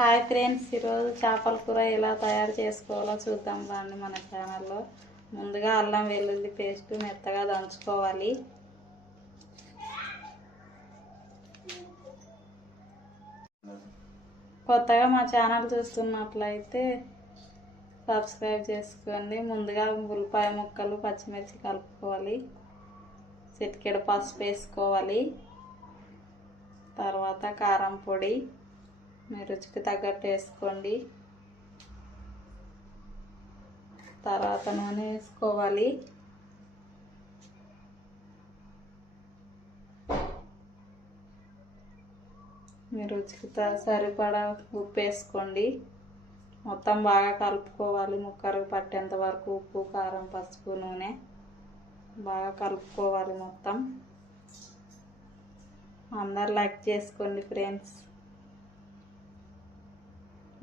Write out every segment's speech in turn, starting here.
Hi friends, ఈరోజు చేపల కూర ఎలా తయారు చేసుకోవాలో చూద్దాం రండి మన ఛానల్లో. ముందుగా అల్లం వెల్లుల్లి పేస్ట్ మెత్తగా దంచుకోవాలి. కొత్తగా మా ఛానల్ చూస్తున్నట్లయితే సబ్స్క్రైబ్ చేసుకోండి. ముందుగా ఉల్లిపాయ ముక్కలు పచ్చిమిర్చి కలుపుకోవాలి. చిటికెడు పసుపు వేసుకోవాలి. తర్వాత కారం పొడి మీ రుచికి తగ్గట్టు వేసుకోండి. తర్వాత నూనె వేసుకోవాలి. మీ రుచికి సరిపడా ఉప్పు వేసుకోండి. మొత్తం బాగా కలుపుకోవాలి. ముక్కలు పట్టేంత వరకు ఉప్పు, కారం, పసుపు, నూనె బాగా కలుపుకోవాలి మొత్తం. అందరు లైక్ చేసుకోండి ఫ్రెండ్స్.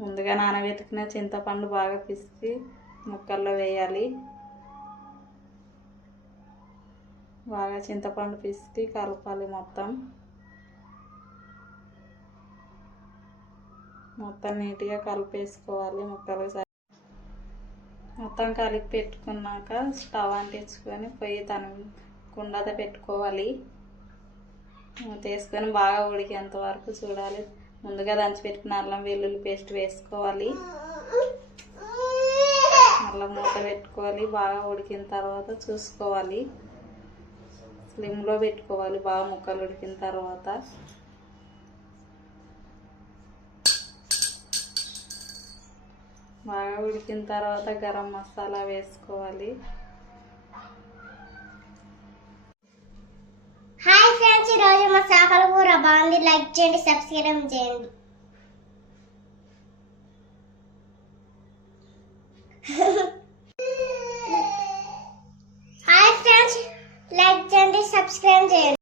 ముందుగా నానబెట్టుకున్న చింతపండు బాగా పిసికి ముక్కల్లో వేయాలి. బాగా చింతపండు పిసికి కలపాలి. మొత్తం నీట్గా కలిపేసుకోవాలి. ముక్కలు మొత్తం కలిపి పెట్టుకున్నాక స్టవ్ అంటించుకొని పొయ్యి కుండత పెట్టుకోవాలి. తీసుకొని బాగా ఉడికేంత వరకు చూడాలి. ముందుగా దంచి పెట్టుకున్న అల్లం వెల్లుల్లి పేస్ట్ వేసుకోవాలి. అల్లం మూత పెట్టుకోవాలి. బాగా ఉడికిన తర్వాత చూసుకోవాలి. స్లిమ్లో పెట్టుకోవాలి. బాగా ముక్కలు ఉడికిన తర్వాత గరం మసాలా వేసుకోవాలి. హాయ్ ఫ్రెండ్స్, ఈరోజు మా చేపల కూర బాగుంది. లైక్ చేయండి, సబ్స్క్రైబ్ చేయండి. హాయ్ ఫ్రెండ్స్, లైక్ చేయండి, సబ్స్క్రైబ్ చేయండి.